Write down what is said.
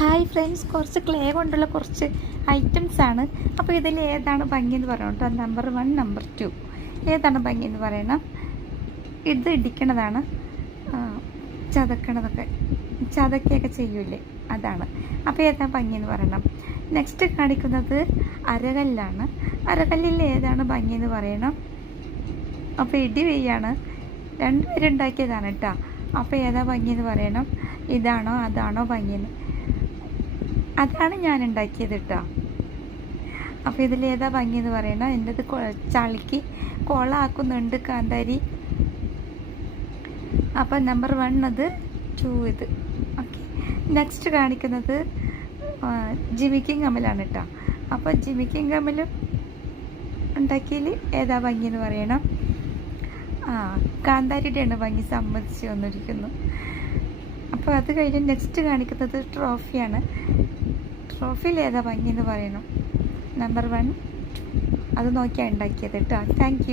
Hi friends കുറച്ച് clay കൊണ്ടുള്ള കുറച്ച് ഐറ്റംസ് ആണ്. അപ്പോൾ ഇതിൽ ഏതാണ് ഭംഗി എന്ന് പറയണം കേട്ടോ. നമ്പർ വൺ നമ്പർ ടു ഏതാണ് ഭംഗി എന്ന് പറയണം? ഇത് ഇടിക്കണതാണ്. ചതക്കണതൊക്കെ. ചതക്കുകയൊക്കെ ചെയ്യൂലേ? അതാണ്. അപ്പോൾ ഏതാ ഭംഗി എന്ന് പറയണം? നെക്സ്റ്റ് കാണിക്കുന്നത് അരകല്ലാണ്. അരകല്ലിൽ ഏതാണ് ഭംഗി എന്ന് പറയണം? അപ്പോൾ ഇടി വെയ്യാണ്. രണ്ടുപേരുണ്ടാക്കിയതാണ് കേട്ടോ. അപ്പോൾ ഏതാ ഭംഗി എന്ന് പറയണം? ഇതാണോ അതാണോ ഭംഗിയെന്ന് അതാണ് ഞാൻ ഉണ്ടാക്കിയത് കേട്ടോ അപ്പോൾ ഇതിൽ ഏതാ ഭംഗി എന്ന് പറയണം എന്റെത് ചളിക്ക് കൊളാക്കുന്നുണ്ട് കാന്താരി. അപ്പോൾ നമ്പർ വൺ അത് ടു ഇത്. ഓക്കെ. നെക്സ്റ്റ് കാണിക്കുന്നത് ജിമിക്കിങ് കമ്മലാണ് കേട്ടോ അപ്പോൾ ജിമിക്കിങ് കമ്മലും ഉണ്ടാക്കിയതിൽ ഏതാ ഭംഗി എന്ന് പറയണം? ആ കാന്താരിയുടെയാണ് ഭംഗി സമ്മതിച്ച് വന്നിരിക്കുന്നു. അപ്പോൾ അത് കഴിഞ്ഞ് നെക്സ്റ്റ് കാണിക്കുന്നത് ട്രോഫിയാണ്. ട്രോഫിയിൽ ഏതാ ഭംഗി എന്ന് പറയണം. നമ്പർ വൺ അത് നോക്കിയാണ് ഉണ്ടാക്കിയത് കേട്ടോ. താങ്ക്